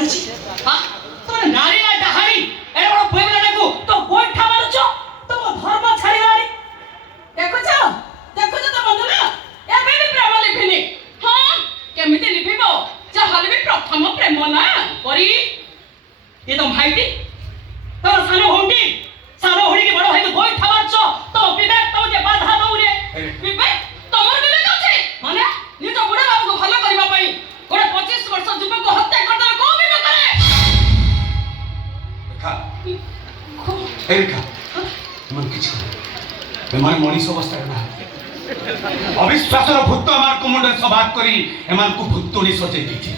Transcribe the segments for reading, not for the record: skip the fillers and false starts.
ମାରିଛି ତମେ ନାରୀ ନା ଡାହାଣୀ ଏଡେ ବଡ଼ ପୁଅ ପିଲାଟାକୁ ତ ଗୋଇଠା ମାରୁଛ ତମ ଧର୍ମ ଛାଡ଼ିଲାଣି। ଦେଖୁଛ ତ ବନ୍ଧୁ ନା ଏବେ ବି ପ୍ରେମ ଲିଭିନି। ହଁ କେମିତି ଲିଭିବ ଯାହାହେଲେ ବି ପ୍ରଥମ ପ୍ରେମ ନା ପରି। ଏ ତମ ଭାଇଟି ତମ ସାନ ଭଉଣୀ କି ବଡ଼ ଭାଇକୁ ଗୋଇଠା ମାରୁଛ ତମ ବିବେକ ତମକୁ ବାଧା ଦଉନି। ବିବେକ ତମର ବିବେକ ଅଛି ମାନେ ନିଜ ବୁଢ଼ା ବାବୁକୁ ଭଲ କରିବା ପାଇଁ ଗୋଟେ 25 ବର୍ଷ ଯୁବକ ହତ୍ୟା କରିଦେଲା କୋଉ ବିବେକରେ? ରେଖା କିଛି ଏମାନେ ମଣିଷ ଅବସ୍ଥାରେ ନା ଅବିଶ୍ୱାସର ଭୂତ ଏମାନଙ୍କୁ ମୁଣ୍ଡରେ ସବାଦ କରି ଏମାନଙ୍କୁ ଭୂତୁଣୀ ସଜେଇ ଦେଇଛି।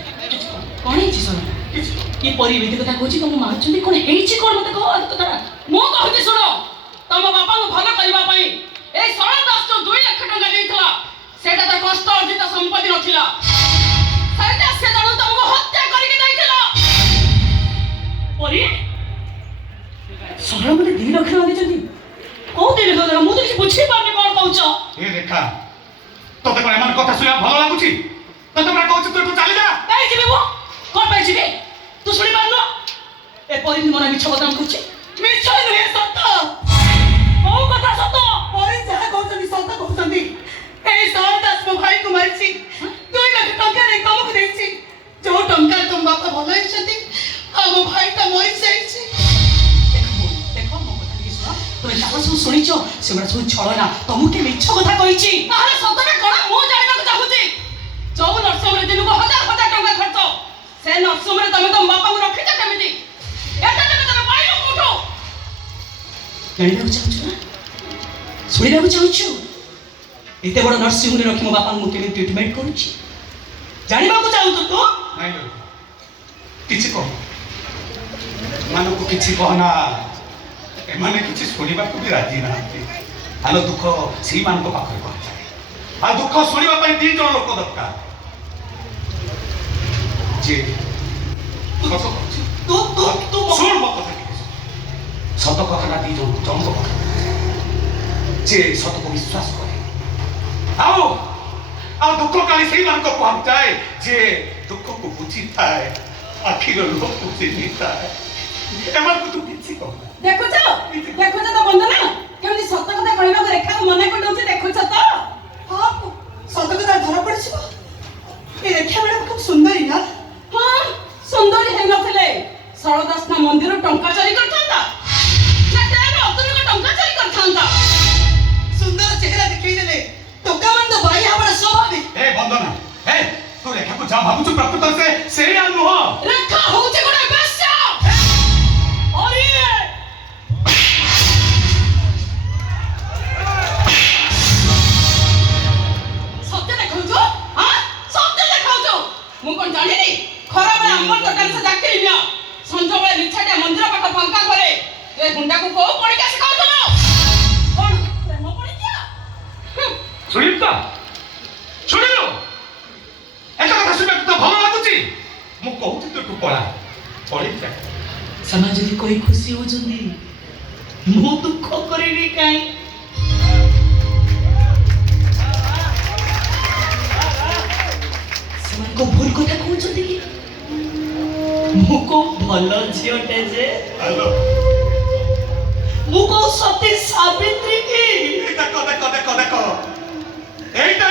କଣ ହେଇଛି ଶୁଣ ଏ ପରି ଏମିତି କଥା କହୁଛି ତମ ମାରୁଛନ୍ତି କଣ ହେଇଛି କଣ ମତେ କହ ଆଗ କଥା। ମୁଁ କହୁଛି ଶୁଣ ତମ ବାପାଙ୍କୁ ଭଲ କରିବା ପାଇଁ ଏଇ ସରଳ ଦାସ ଯୋଉ 2 ଲକ୍ଷ ଟଙ୍କା ଦେଇଥିଲା ସେଇଟା ତ କଷ୍ଟ ଅର୍ଜିତ ସମ୍ପତ୍ତି ନଥିଲା। ସେଇଟା ସେ ଜଣୁ ତମକୁ ହତ୍ୟା କରିକି ଦେଇଥିଲା। ପରି ସରଳ ମତେ 2 ଲକ୍ଷ ଟଙ୍କା ଦେଇଛନ୍ତି କୋଉ 2 ଲକ୍ଷ ଟଙ୍କା ମୁଁ ତ କିଛି ବୁଝିପାରୁନି କଣ କହୁଛ। ଏ ରେଖା ତତେ କଣ ଏମାନଙ୍କ କଥା ଶୁଣିବା ଭଲ ଲାଗୁଛି? ତତେ ପରା କହୁଛି ତୁ ଏଠୁ ଚାଲିଯା। କାଇଁ ଯିବି ମୁଁ କଣ ପାଇଁ ଯିବି ତୁ ଶୁଣିପାରୁନୁ ଏ ପରି ମନେ ମିଛ କଥା କହୁଛି। ମିଛ ନୁହେଁ ସତ। କୋଉ କଥା ସତ? ପରି ଯାହା କହୁଛନ୍ତି ସତ କହୁଛନ୍ତି। ଏଇ ସରଳ ଦାସ ମୋ ଭାଇକୁ ମାରିଛି 2 ଲକ୍ଷ ଟଙ୍କା ନେଇ ତମକୁ ଦେଇଛି। ଯୋଉ ଟଙ୍କା ତମ ବାପା ଭଲ ହେଇଛନ୍ତି ଆଉ ମୋ ଭାଇଟା ମରିଯାଇଛି। ଦେଖ ମୋ କଥା ଟିକେ ଶୁଣ ତମେ ଯାହା ସବୁ ଶୁଣିଛ ସେଗୁଡ଼ା ସବୁ ଛଳନା ତମକୁ କିଏ ମିଛ କଥା କହିଛି ତାହେଲେ ସତଟା କଣ ମୁଁ ଜାଣିବାକୁ ଚାହୁଁଛି। ଯୋଉ ନର୍ସିଂହୋମରେ ଦିନକୁ 1000 ଟଙ୍କା ଖର୍ଚ୍ଚ ସେ ନର୍ସିଂହୋମରେ ତମେ ତମ ବାପାଙ୍କୁ ରଖିଛ କେମିତି? ଏତେ ଟଙ୍କା ତମେ ପାଇଲ କୋଉଠୁ? ଜାଣିବାକୁ ଚାହୁଁଛୁ ନା ଶୁଣିବାକୁ ଚାହୁଁଛୁ? ଏତେ ବଡ଼ ନର୍ସିଂହୋମରେ ରଖି ମୋ ବାପାଙ୍କୁ ମୁଁ କେମିତି ଟ୍ରିଟମେଣ୍ଟ କରୁଛି ଜାଣିବାକୁ ଚାହୁଁଛୁ ତୁ? ନାଇଁ କିଛି କହ ଏମାନଙ୍କୁ କିଛି କହନା ଏମାନେ କିଛି ଶୁଣିବାକୁ ବି ରାଜି ନାହାନ୍ତି। ଆଲୋ ଦୁଃଖ ସେଇମାନଙ୍କ ପାଖରେ ପହଞ୍ଚାଏ ଆଉ ଦୁଃଖ ଶୁଣିବା ପାଇଁ 2 ଜଣ ଲୋକ ଦରକାର। ଯେ ସତ କହୁଛି ଶୁଣ ମୋ କଥା ଟିକେ ସତ କଥାଟା 2 ଜଣଙ୍କ ପାଖରେ ଯେ ସତକୁ ବିଶ୍ୱାସ କରେ ଆଉ ଦୁଃଖ କାଳି ସେଇମାନଙ୍କ ପହଞ୍ଚାଏ ଯେ ଦୁଃଖକୁ ବୁଝିଥାଏ ଆଖିର ଲୁହକୁ ଚିହ୍ନିଥାଏ। ଏମାନଙ୍କୁ ତୁ କିଛି କହ। ଦେଖୁଛ ତ ବନ୍ଧୁ ନା କେମିତି ସତ କଥା କହିବାକୁ ରେଖାକୁ ମନେ କରିଦଉଛି। ଦେଖୁଛ ତ ହଁ ସତ କଥା ଧରା ପଡ଼ିଯିବ। ଏ ରେଖା ମ୍ୟାଡାମ ଖୁବ ସୁନ୍ଦରୀ ନା? ହଁ ସୁନ୍ଦରୀ ହେଇନଥିଲେ ସରଳ ଦାସ ନା ମନ୍ଦିର ଟଙ୍କା ଚୋରି କରିଥାନ୍ତା ନା ଅତୁଲଙ୍କ ଟଙ୍କା ଚୋରି କରିଥାନ୍ତା। ସୁନ୍ଦର ଚେହେରା ଦେଖେଇ ଦେଲେ ଟଙ୍କା ମାନେ ତ ବାଇ ହବାର ସ୍ୱାଭାବିକ। ଏ ବନ୍ଦନା ଏ ତୁ ରେଖାକୁ ଯାହା ଭାବୁଛୁ ପ୍ରକୃତରେ ସେଇଆ ନୁହଁ। ରେଖା ହଉଛି ଗୋଟେ ବେଶ୍ୟା। ମୁଁ କଣ ଜାଣିନି ଖରାବେଳେ ଆମର ଦୋକାନ ସେ ଚାକିରି ନିଅ ସଞ୍ଜବେଳେ ନିଛାଟିଆ ମନ୍ଦିର ପାଖ ଫଙ୍କା ଘରେ ଏ ଗୁଣ୍ଡାକୁ କୋଉ ପଡ଼ିକା ଶିଖାଉଥିଲ କଣ ପ୍ରେମ ପଡ଼ିକା? ଶୁଣିଲୁ ଶୁଣିଲୁ ଏତେ କଥା ଶୁଣିବାକୁ ତ ଭଲ ଲାଗୁଛି। ମୁଁ କହୁଛି ତୁ ଏଠୁ ପଳେଇଯା। ସେମାନେ ଯଦି କହି ଖୁସି ହଉଛନ୍ତି ମୁଁ ଦୁଃଖ କରିବି କାହିଁ? ସେମାନଙ୍କ ଭୁଲ କଥା କହୁଛନ୍ତି କି? ମୁଁ କୋଉ ଭଲ ଝିଅଟେ ଯେ ମୁଁ କୋଉ ସତୀ ସାବିତ୍ରୀ କି? ଦେଖ ଏଇଟା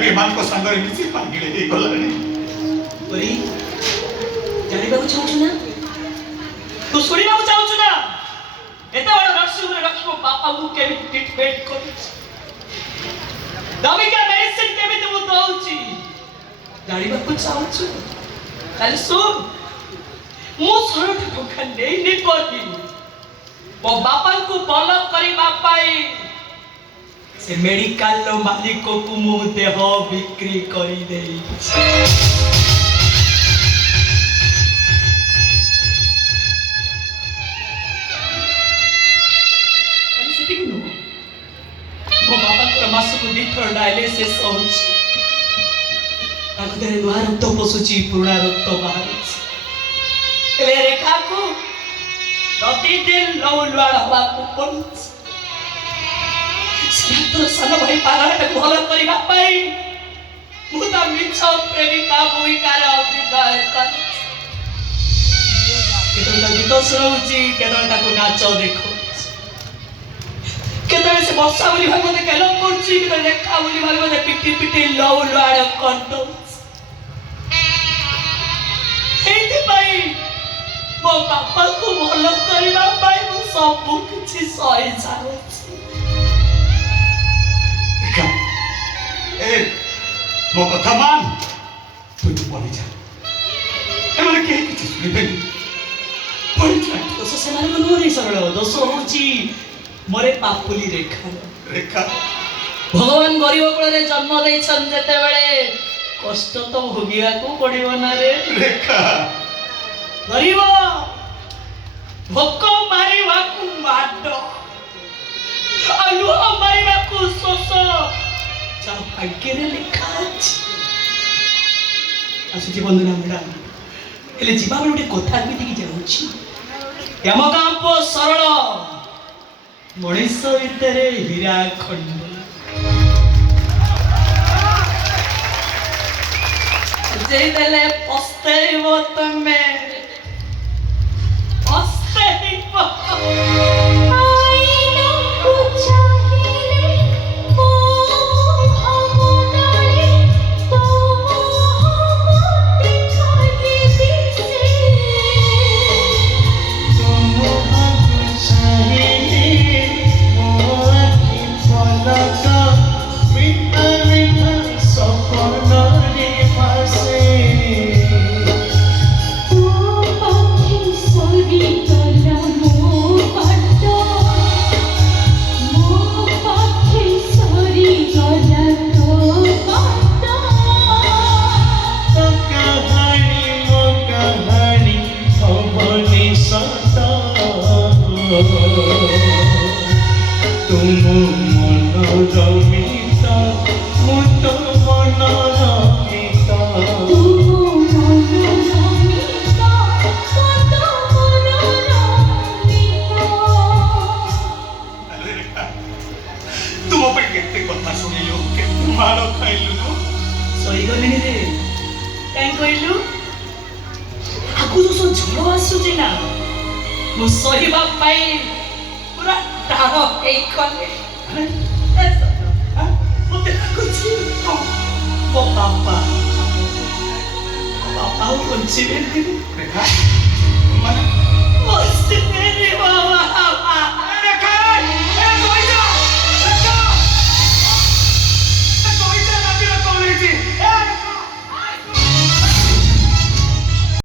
ବି ଏମାନଙ୍କ ସାଙ୍ଗରେ ମିଶି ପାଗିଳି ହେଇଗଲାଣି। ଜାଣିବାକୁ ଚାହୁଁଛୁ ନା ତୁ ଶୁଣିବାକୁ ଚାହୁଁଛୁ ନା ଏତେ ବଡ଼ ନର୍ସିଂହୋମରେ ରଖି ମୋ ବାପାଙ୍କୁ କେମିତି ଟ୍ରିଟମେଣ୍ଟ କରୁଛି ଦାମିକା ମେଡିସିନ କେମିତି ମୁଁ ଦଉଛି ଜାଣିବାକୁ ଚାହୁଁଛୁ? ତାହେଲେ ଶୁଣ ମୁଁ ସରଳଠୁ ଟଙ୍କା ନେଇନି ପରି ମୋ ବାପାଙ୍କୁ ଭଲ କରିବା ପାଇଁ ସେ ମେଡିକାଲର ମାଲିକକୁ ମୁଁ ଦେହ ବିକ୍ରି କରିଦେଇଛି। ସେତିକି ନୁହଁ ମୋ ବାପାଙ୍କର ମାସକୁ 2 ଥର ଡାୟାଲିସିସ୍ ହଉଛି। ତାଙ୍କ ଦେହରେ ନୂଆ ରକ୍ତ ପଶୁଛି ପୁରୁଣା ରକ୍ତ ବାହାରୁଛି। ହେଲେ ରେଖାକୁ ପ୍ରତିଦିନ ଲହୁଲୁହାଣ ହବାକୁ ପଡୁଛି। ଡାକ୍ତର ସାନ ଭାଇ ପାଗଳଟାକୁ ଭଲ କରିବା ପାଇଁ ମୁଁ ତା ମିଛ ପ୍ରେମିକା ଭୂମିକାରେ ଅଭିନୟ କେତେବେଳେ ଗୀତ ଶୁଣଉଛି, କେତେବେଳେ ତାକୁ ନାଚ ଦେଖଉଛି, କେତେବେଳେ ସେ ବର୍ଷା ବୋଲି ଭାବି ମତେ ଗେଲ କରୁଛି, କେତେବେଳେ ଦେଖା ବୋଲି ଭାବି ମତେ ପିଟି ପିଟି ଲଉ ଲୁଆଡ଼ କରିଦଉଛି। ସେଇଥିପାଇଁ ମୋ ବାପାକୁ ଭଲ କରିବା ପାଇଁ ମୁଁ ସବୁ କିଛି ସହି ଯାଉଛି। ମୋ କଥା ମାନ, ତୁ ପଳେଇଯା, ଏମାନେ କେହି କିଛି ଶୁଣିବେନି। ପଳେଇଯା। ଦୋଷ ସେମାନଙ୍କ ନୁହଁ ସରଳ, ଦୋଷ ହଉଛି ମୋରେ ପାପୁଲି ରେଖା। ରେଖା ଭଗବାନ ଗରିବ କୁଳରେ ଜନ୍ମ ଦେଇଛନ୍ତି ଯେତେବେଳେ କଷ୍ଟ ତ ଭୋଗିବାକୁ ପଡିବ ନା ରେ। ରେଖା ଗରିବ ଭୋକ ମାରିବାକୁ ମାଡ, ଆଉ ଲୁହ ମାରିବାକୁ ଶୋଷ, ଯାହା ଭାଗ୍ୟରେ ଲେଖା ଅଛି। ଆସୁଛି ବନ୍ଦନା ମ୍ୟାଡାମ, ହେଲେ ଯିବା ବେଳେ ଗୋଟେ କଥା କହିକି ଯାଉଛି। ଆମ ଗାଁ ପୁଅ ସରଳ ମଣିଷ ଭିତରେ ହୀରା ଖଣ୍ଡ। ଦେଲେ ପସ୍ତେଇବ ତମେ, ପସ୍ତେଇବ। ମୁଁ ସହିବା ପାଇଁ ପୁରା ଟାଣ ହେଇଗଲି। ମତେ ଲାଗୁଛି ମୋ ବାପା ଆଉ ବଞ୍ଚିବେନି, ବଞ୍ଚିବେନି ବାବା।